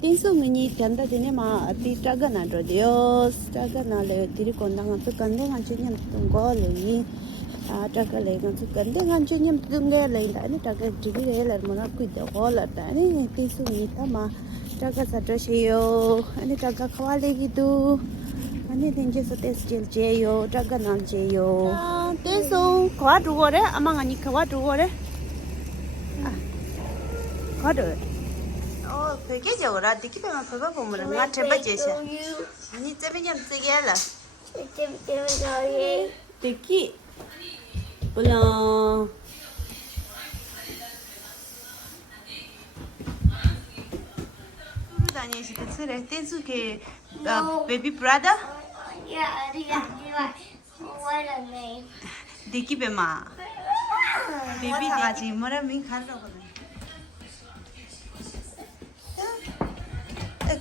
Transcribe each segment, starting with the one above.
땡소 미니 간다 되네마 디 타가 나도요 타가 나래 디리 건당한 또 간당한 주님 동거래 아 타가 레간 또 간당한 주님 동게 레다 아니 타가 디리 레르모나 kuid어 걸었다 아니 땡소 미니 타마 타가 사토시요 아니 타가 카왈레기도 아니 땡제서 테스트 제요 타가 나제요 땡소 과도 거래 아마 아니 과도 거래 아 과도 되게 좋아. 되게 배만 배가 보면 나 trebaje셔. 아니 trebajem 쓰게라. trebajem 되게 볼라. 다니시 됐으래. 대수게 baby brother? Yeah, what a name. 되게 배마. baby 가지 뭐라 민 간다고.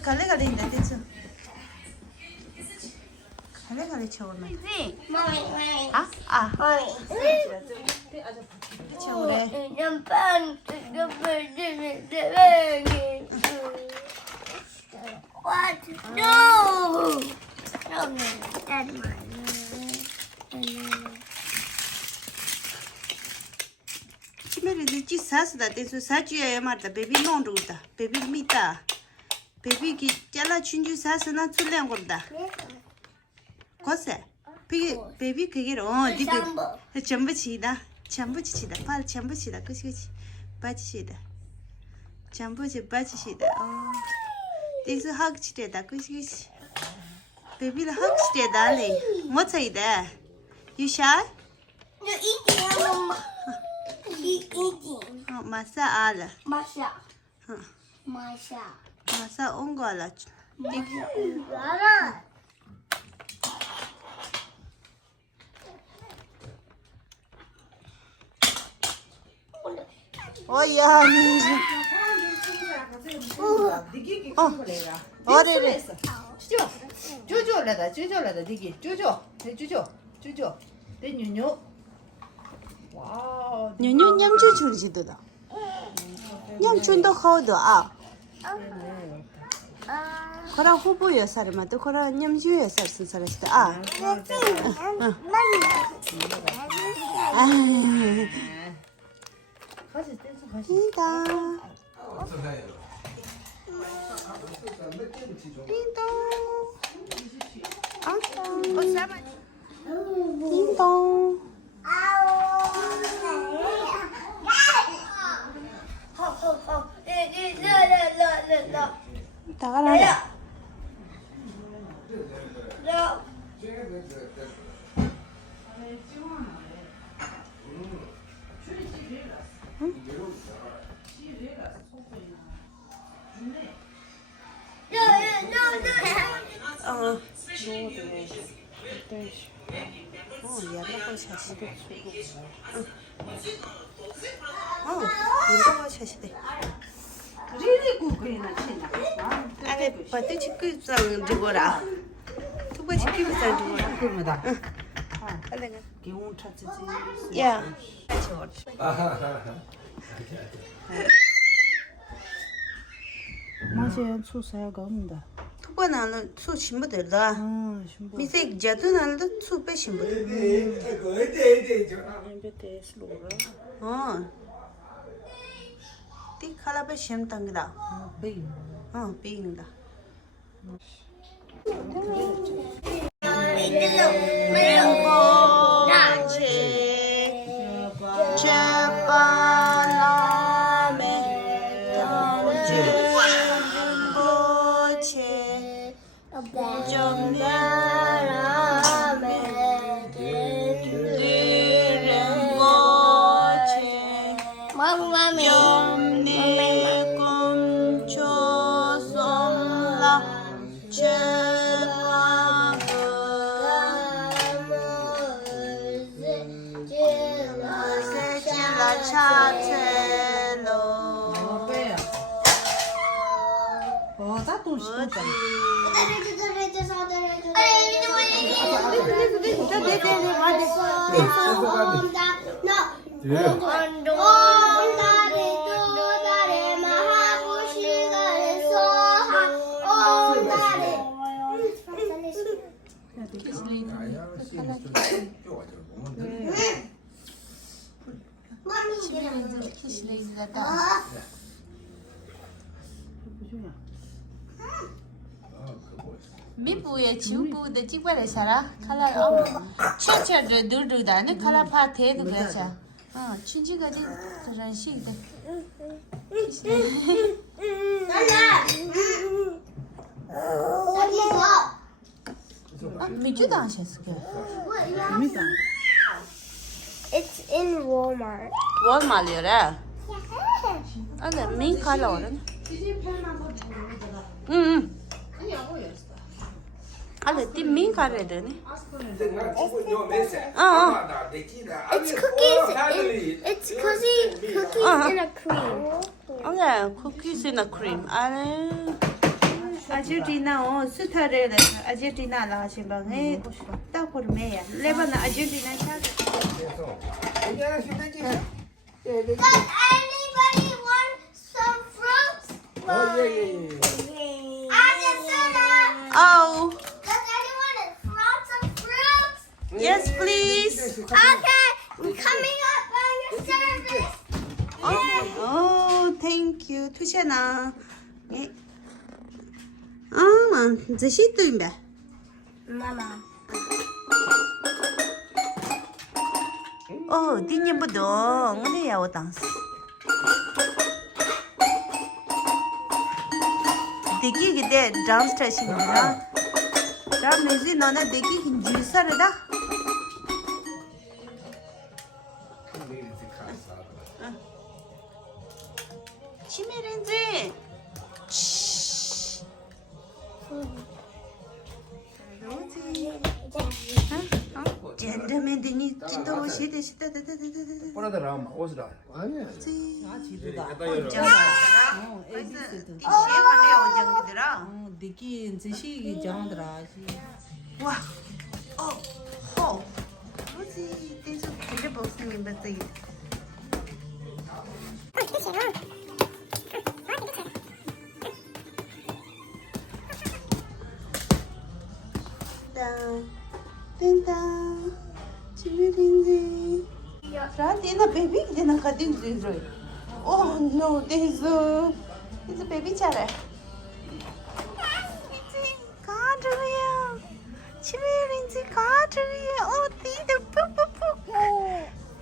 갈래 갈래 인다 됐어. 갈래 갈래 쳐오면. Mommy. 아. Mommy. 쳐오래. What? No. No, that's mine. 치매를 늦지 사스다 대수 사주야 말다 베비 농도다 베비 미다 베비 기 잘라 춘주 사스나 출량 거다 거세 베비 그게로 디그 전부치다 팔 전부치다 그치 바치시다 전부치 바치시다 대수 학치대다 그치 베비를 학치대다래 뭐 차이다 you shy? You're eating, Mama. Eating. Masa ala. Masha. Huh. Masha. 온 거 알아. Masha. 어야. 어래래. 쪼쪼래다 디기 쪼쪼 내 뉴뉴 와우 뉴뉴 냠주 줄지도다. 냠춘도 허도 아. 거라 후보여 사람한테 거라 냠주여 살슨 살았다. 아. 가시 댄스 가시 이다. 띵동. 아따. 띵동. 나가라. 연락을 사시대. 연락을 사시대. 아니, 바트 치크상 주거라. 두고 치크상 주거라. 그러면다 빨리 기운 찾지 야. 맞아요 수사가 없다 두고 나는 수 신부들다. 미세 자도 나는 수 빼신부. 티 칼아베 셴탕다. 베인다. Kiss lazy that. 不重要。 미부에 지우부데 찍발에 살아. 칼라 차차도 두두다네 칼라 파테도 그래서. 춘지가지 저런 시대. 미주도 안 셨을게. 재밌다. It's in Walmart. 월말이라. 아니 민 칼라오는. 응. 아니 띠민 칼레더니. It's cookies. It's cookies in a cream. 아니 쿠키스나 크림. 아니 아르헨티나 스타레레 아르헨티나 라시방에 딱 보르메야. 레바나 아르헨티나 차. Does anybody want some fruits? Oh, Does anyone want some fruits? yes please. Okay, I'm coming up on your service. Oh, thank you. 투샤나. 예. 이제 시도인데. Mama. 디님부터 오늘야 오당스. देखिए कितने dance station है ना dance music ना ना देखिए हिंजूसर है ना 치메렌지 젠더맨 되니 진짜 시대 시대 What What's that? 아니야. 아 지도다. 느끼 이제 시기 정들아. 와, 뭐지? 대수 되게 먹으면 맞지? 땡땡 치미린지 라디나 베이비 되나 가딘 지로 Oh no, there's a baby chair. 가드야. 치미린지 가드야. 어디도 푹푹푹.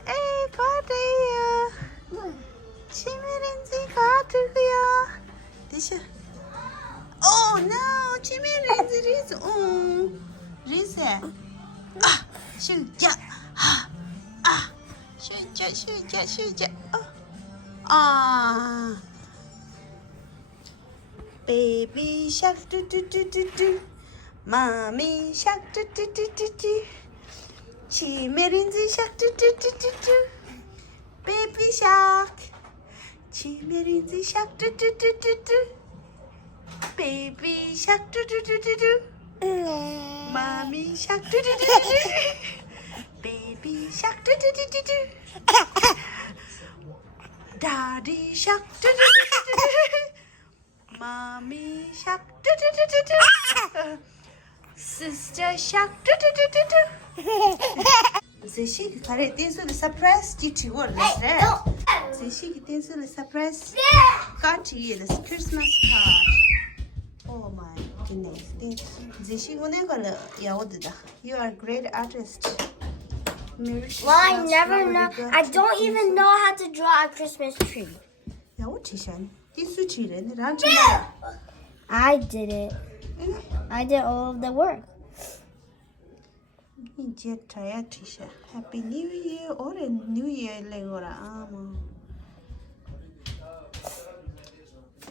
에이 가드야. 치미린지 가드야. 대셔. Oh no, 치미린지 리스. 리스. 슈자. 슈자. Baby shark do do do do do, mommy shark do do do do do, 치메린지 shark do do do do do, baby shark, 치메린지 shark do do do do do, baby shark do do do do do, mommy shark do do do do do, baby shark do do do do do. Daddy shark, do do do do do. Mommy shark, do do do do do. Sister shark, do do do do do. Zishi kare tensu le surprise titi wor le. Zishi tensu le surprise. Kati le Christmas card. Oh my goodness. Zishi one kola yaoda. You are a great artist. Well, I never know. I don't even know how to draw a Christmas tree. 야, 오치션. 디수치는 란치야. I did it. I did all of the work. 이제 타야 티샤. Happy New Year. 올해 New Year 레고라. 아마.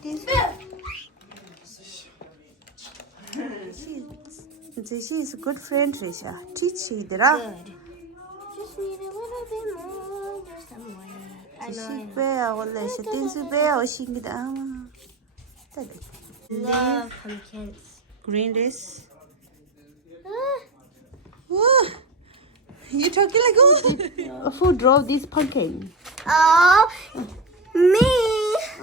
디수. She is a good friend, Risha. Teach 이들아. Good. Just need a little bit more. There's somewhere. I know. 배야 원래 댄스 배야 오신기다. 아마. Love pumpkins. Green dress. Oh, you talking like who drove this pumpkin? Oh, me.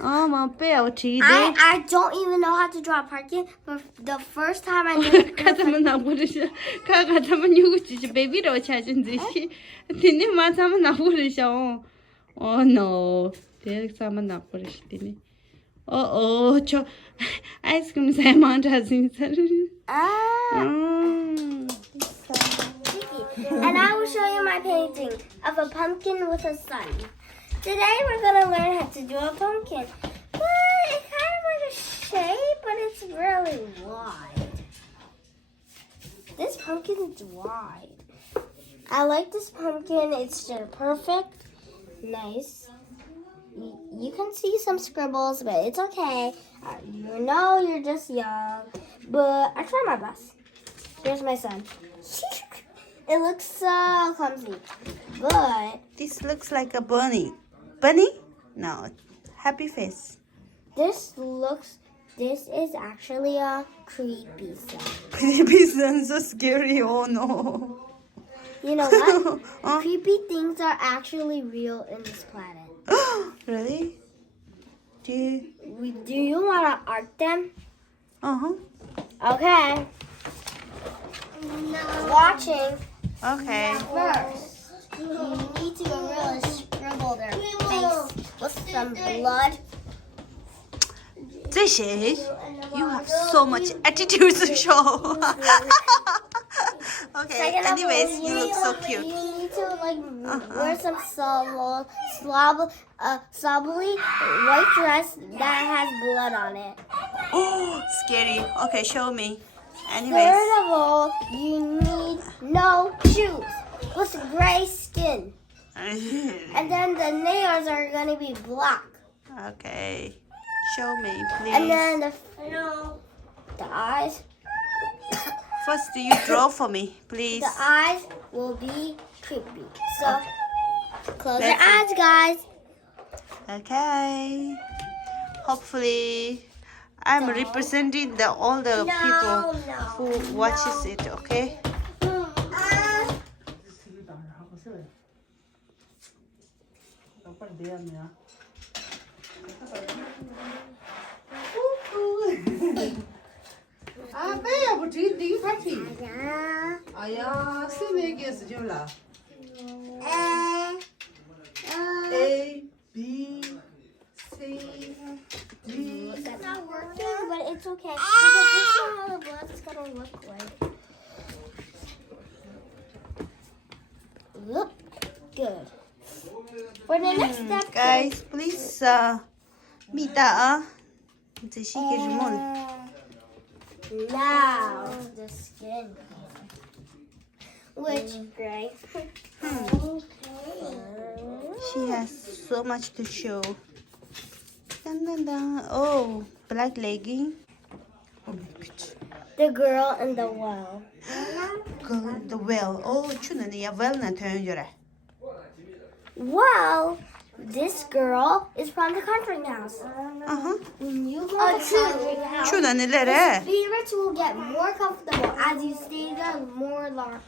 My bear, I don't even know how to draw a pumpkin, but the first time I did 가자면 나 부르셔. 가자면 누구 주시 베비로 찾은 듯이. 니네 마자면 나 부르셔. Oh no. 제 사만 나버리시더니. 저 아이스크림 사만 자신사. And I will show you my painting of a pumpkin with a sun. Today we're going to learn how to do a pumpkin. But it's kind of like a shape, but it's really wide. This pumpkin is wide. I like this pumpkin. It's just perfect. Nice. You can see some scribbles, but it's okay. You know you're just young. But I try my best. Here's my son. It looks so clumsy. But This looks like a bunny. Bunny? No. Happy face. this is actually a creepy sun. Creepy sounds so scary. Oh no. You know what? Creepy things are actually real in this planet. Really? Do You want to art them? Uh-huh. Okay. Watching. Okay. First, you need to really scribble their face with some blood. This is, you have so much attitude to show. Okay, Second of all, anyways, you look so cute. You need to wear some slobbly white dress that has blood on it. Oh, scary. Okay, show me. Anyways. Third of all, you need no shoes with gray skin. And then the nails are gonna be black. Okay. Show me, please. And then the eyes. First, you draw for me, please. The eyes will be creepy. So close your Let's see. eyes, guys. Okay. Hopefully, I'm representing all the people who watches it. Okay. 아, 빼야 뭐 뒤 파티. 아야, 스네기에서 줄라. A, B, C, D. It's not working, but it's okay. Because this is how the blood's gonna look like. Look good. For the next step, Guys, please meet the shiki remote. now the skin. Which gray? She has so much to show. Dun, dun, dun. Oh, black legging. Oh my god. The girl in the well. Girl, the well. Oh, 추는이야 well 나 되는 Well, this girl is from the country house. Uh-huh. When you go to the country house, 추는 이래래. spirits will get more comfortable as you stay there more longer.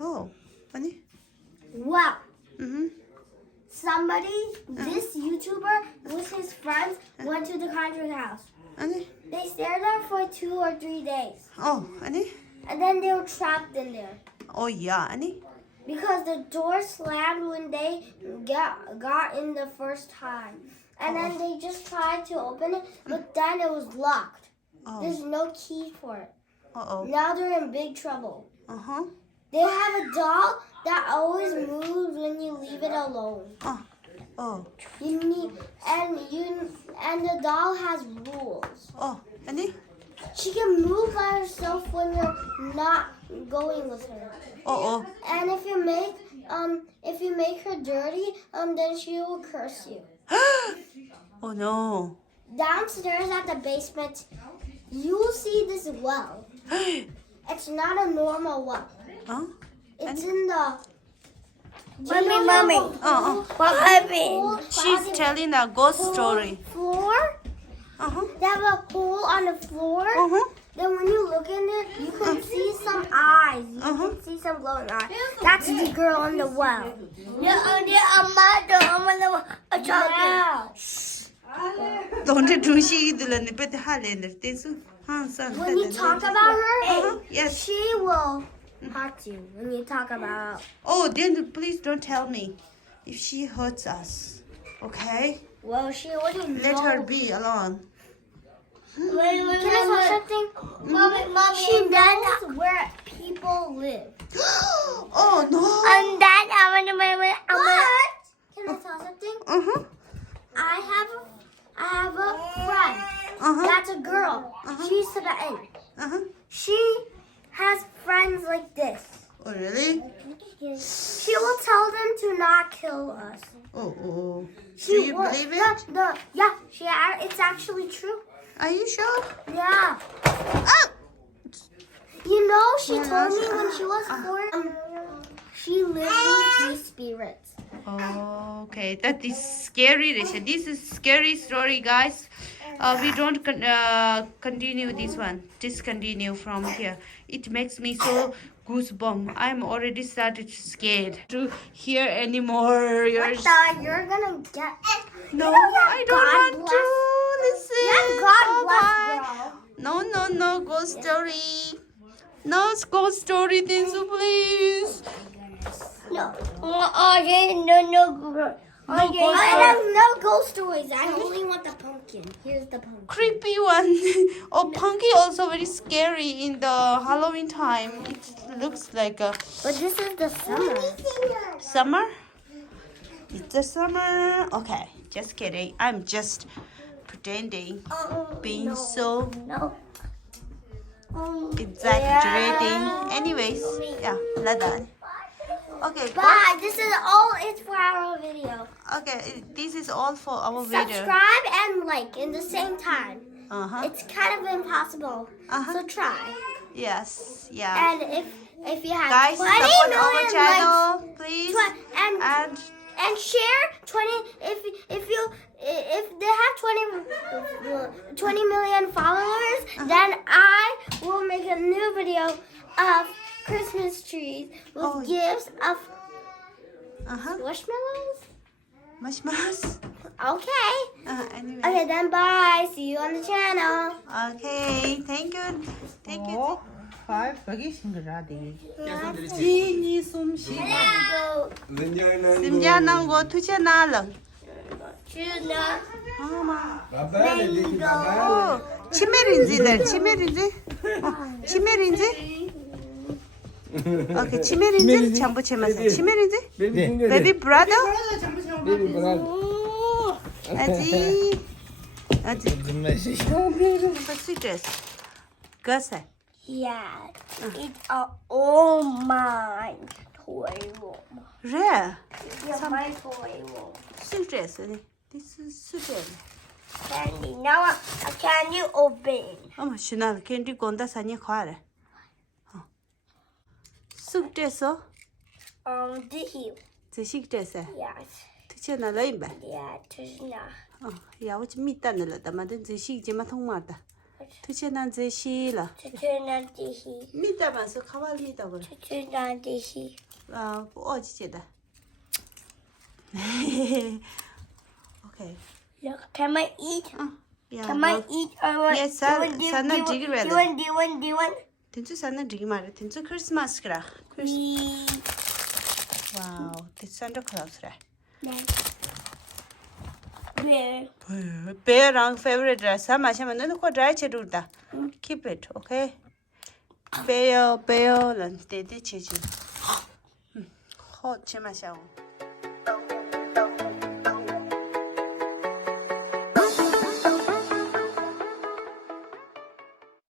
Oh, 아니? Well, Mhm. this YouTuber with his friends went to the country house. 아니? They stayed there for 2 or 3 days. Oh, 아니? And then they were trapped in there. Oh, yeah, 아니? Because the door slammed when they got in the first time. And then they just tried to open it, but then it was locked. Oh. There's no key for it. Uh-oh. Now they're in big trouble. Uh-huh. They have a doll that always moves when you leave it alone. Oh. And the doll has rules. Oh, 아니? She can move by herself when you're not going with her. Oh. And if you make her dirty, then she will curse you. Oh no. Downstairs at the basement, you will see this well. It's not a normal well. Huh? It's in the. Mommy. What happened? She's telling a ghost story. Floor. Uh-huh. They have a hole on the floor. Uh-huh. Then when you look in there, you can see some eyes. You can see some glowing eyes. That's the girl in the well. Yeah. Don't do she the bit Highlander. When you talk about her, Yes. she will hurt you. When you talk about. Oh, then please don't tell me if she hurts us. Okay? Well, she already knows. Let her be alone. Wait, can I say something? Mommy, she knows where people live. Oh no. And then what? Can I tell something? Uh-huh. I have a friend. Uh-huh. That's a girl. She's Tibetan. Uh-huh. She has friends like this. Oh really? She will tell them to not kill us. Oh. She Do you will- believe it? Yeah, it's actually true. Are you sure? Yeah. Ah! You know, she Yeah, told me that's- when she was 4, she lives with these spirits. Okay, that is scary. This is scary story, guys. We don't continue this one. Discontinue from here. It makes me so goosebump. I'm already started scared to hear anymore. You're gonna get. No, You know that I don't God want to listen. Yeah, God Bye-bye. bless, girl. No, ghost story. No ghost story, Tinsu, please. No. No. No ghost stories. I only want the pumpkin. Here's the pumpkin. Creepy one. Oh, Punky also very scary in the Halloween time. It looks like a But this is the summer. summer. It's the summer. Okay, just kidding. I'm just pretending, being so No. exaggerating. Anyways, yeah, like that. Okay, Bye. This is all it's for our video. okay. This is all for our video. Subscribe and like in the same time. It's kind of impossible. So try. Yes, yeah. And if you have Guys, 20 support our million channel, likes, please. and share 20 if they have 20 million followers, then I will make a new video of Christmas trees with gifts of marshmallows. Marshmallows. Okay. Anyway. Okay, then bye. See you on the channel. Okay, thank you. Thank you. 어, 파이프기 싱글라디. Hello. 지니 숨쉬. Simjana go to channel. Tuna. Oh, 치메린지네. 치메린지. 치메린지. Okay, 치메린지 전부 채마서. 치메린지? Baby brother? 아지. Sweetest. Gasa. Yeah, it's all mine toy room. Rare. Yeah, my toy room. Sweetest. This is sweetest. Candy. Now, can you open? 어머, 신나. 캔디 건다 사니 과래. Sweetest. This here. Sweetest. Yes. 특히나 레인바. Yeah, Tuna. 야, 어찌 밑단을 담아든 제시지만 통마다. 특히나 제시라. Tuna, this here. 밑다면서 가발 밑다 그래. Tuna, this here. 어지제다. Okay. Look, can I eat? 야, Can I eat? Yes, sana jigger ready. Do you want? 텐츠 사는 되게 말해. 텐츠 크리스마스라. 와우, this Santa Claus라. Bear. Bear랑 favorite dress. 마시면 너는 거 dry cheru다. Keep it, okay? Bear 란 때대 체질. 허, 제마샤오.